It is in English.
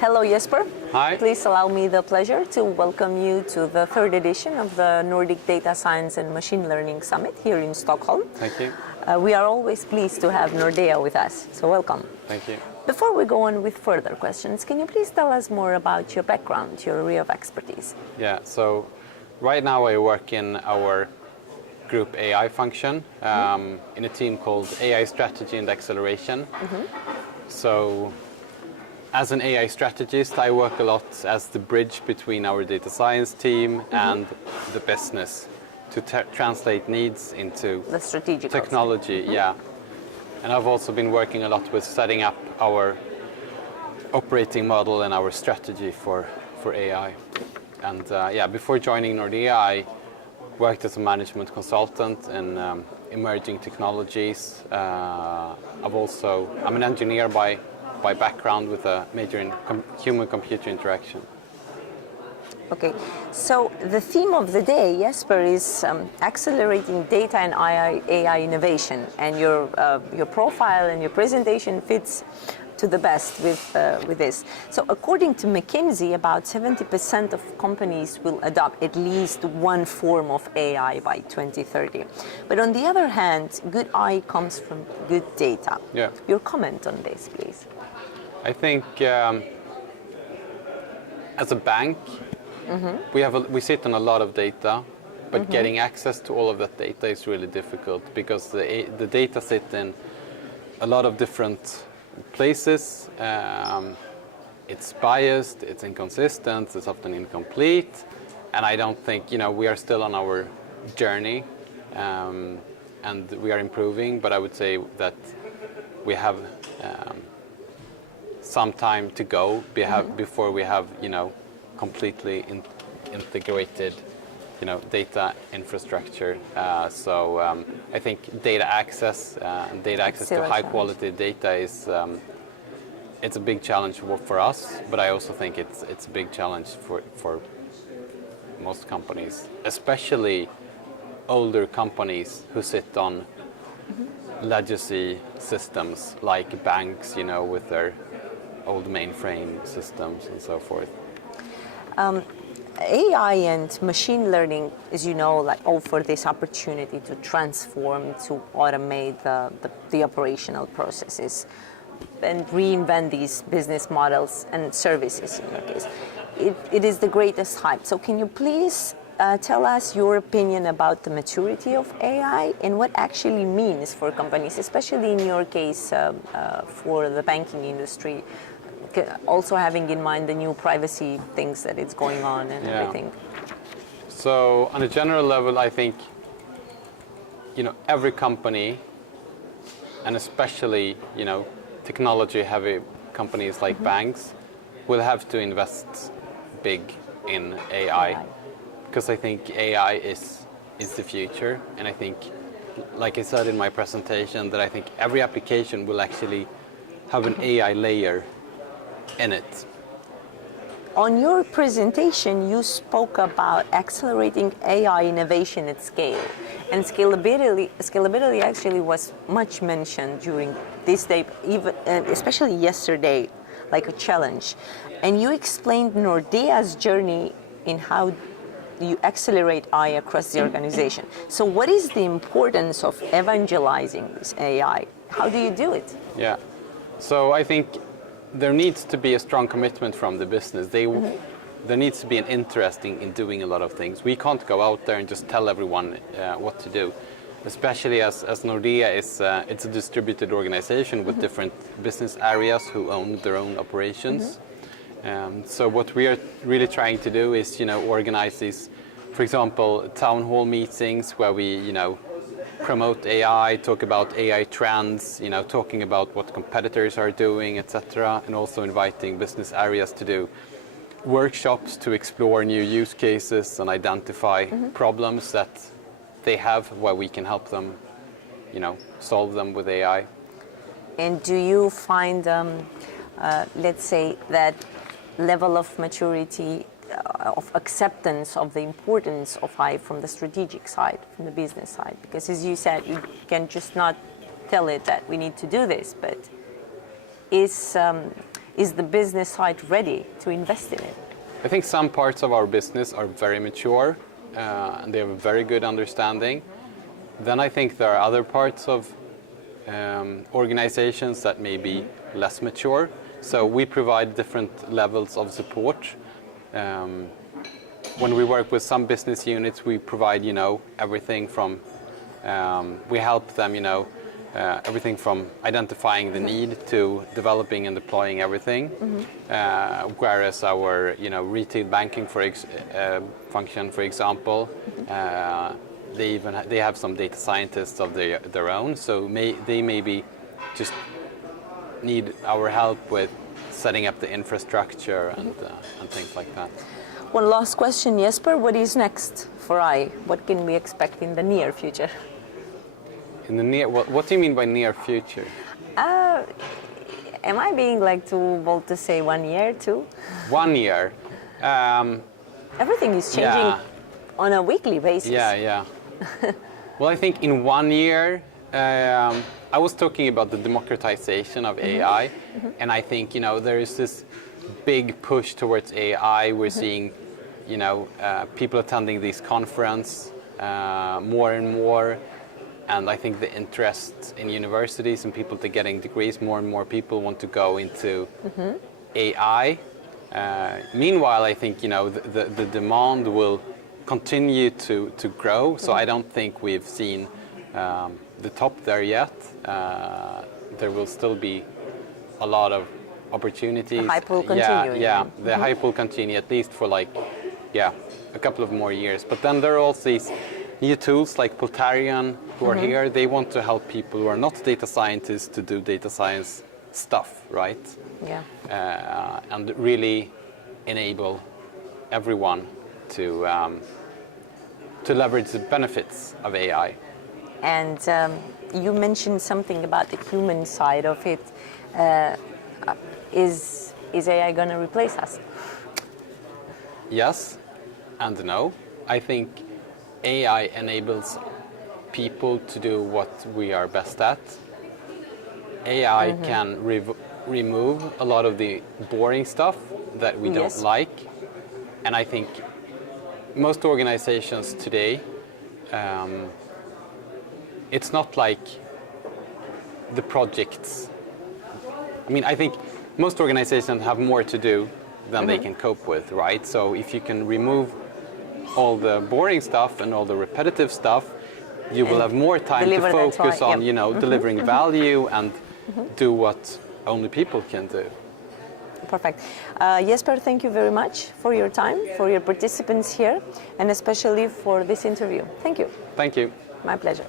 Hello, Jesper. Hi. Please allow me the pleasure to welcome you to the third edition of the Nordic Data Science and Machine Learning Summit here in Stockholm. Thank you. We are always pleased to have Nordea with us, so welcome. Thank you. Before we go on with further questions, can you please tell us more about your background, your area of expertise? Yeah, so right now I work in our group AI function in a team called AI Strategy and Acceleration. So as an AI strategist, I work a lot as the bridge between our data science team and the business to translate needs into The strategic technology. Yeah. And I've also been working a lot with setting up our operating model and our strategy for AI. And before joining Nordea, I worked as a management consultant in emerging technologies. I'm an engineer by background with a major in human-computer interaction. Okay, so the theme of the day, Jesper, is accelerating data and AI innovation, and your profile and your presentation fits to the best with this. So according to McKinsey, about 70% of companies will adopt at least one form of AI by 2030. But on the other hand, good AI comes from good data. Yeah. Your comment on this, please. I think as a bank, we sit on a lot of data, but getting access to all of that data is really difficult because the data sit in a lot of different places. It's biased, it's inconsistent, it's often incomplete, and I don't think, we are still on our journey and we are improving, but I would say that we have some time to go before we have, completely integrated, data infrastructure. So I think data access to high quality data is it's a big challenge for us, but I also think it's a big challenge for most companies, especially older companies who sit on legacy systems like banks, with their old mainframe systems and so forth. AI and machine learning, as you know, offer this opportunity to transform, to automate the operational processes and reinvent these business models and services in your case. It is the greatest hype. So can you please tell us your opinion about the maturity of AI and what actually means for companies, especially in your case for the banking industry, also having in mind the new privacy things that is going on and everything. So on a general level, I think, every company, and especially, technology-heavy companies like banks, will have to invest big in AI. Because I think AI is the future, and I think, like I said in my presentation, that I think every application will actually have an AI layer in it. On your presentation, you spoke about accelerating AI innovation at scale, and scalability actually was much mentioned during this day, even especially yesterday, like a challenge. And you explained Nordea's journey in how you accelerate AI across the organization. So what is the importance of evangelizing this AI? How do you do it? Yeah, so I think there needs to be a strong commitment from the business. There needs to be an interest in doing a lot of things. We can't go out there and just tell everyone what to do, especially as Nordea is it's a distributed organization with different business areas who own their own operations. So what we are really trying to do is, organize these, for example, town hall meetings where we, promote AI, talk about AI trends, talking about what competitors are doing, etc., and also inviting business areas to do workshops to explore new use cases and identify problems that they have where we can help them, solve them with AI. And do you find, let's say, that level of maturity, of acceptance of the importance of AI from the strategic side, from the business side? Because as you said, you can just not tell it that we need to do this, but is is the business side ready to invest in it? I think some parts of our business are very mature and they have a very good understanding. Then I think there are other parts of organizations that may be less mature. So we provide different levels of support. When we work with some business units, we provide, everything from, we help them, everything from identifying the need to developing and deploying everything. Whereas our, retail banking function, for example, they have some data scientists of their own. So they maybe just need our help with setting up the infrastructure and things like that. One last question, Jesper. What is next for I? What can we expect in the near future? In the near, what do you mean by near future? Am I being too bold to say 1 year, 2? 1 year. Everything is changing on a weekly basis. Yeah. Well, I think in 1 year, I was talking about the democratization of AI, and I think there is this big push towards AI. We're seeing, people attending these conferences more and more. And I think the interest in universities and people to getting degrees, more and more people want to go into AI. Meanwhile, I think the demand will continue to grow. So I don't think we've seen the top there yet. There will still be a lot of opportunities. The hype will continue. Yeah. The hype will continue at least for a couple of more years. But then there are also these new tools like Poltarian who are here. They want to help people who are not data scientists to do data science stuff, right? Yeah. And really enable everyone to leverage the benefits of AI. And you mentioned something about the human side of it. Is AI going to replace us? Yes and no. I think AI enables people to do what we are best at. AI can remove a lot of the boring stuff that we don't like. And I think most organizations today, it's not like the projects. I think most organizations have more to do than they can cope with, right? So if you can remove all the boring stuff and all the repetitive stuff, you will have more time to focus on, delivering value and do what only people can do. Perfect. Jesper, thank you very much for your time, for your participants here, and especially for this interview. Thank you. Thank you. My pleasure.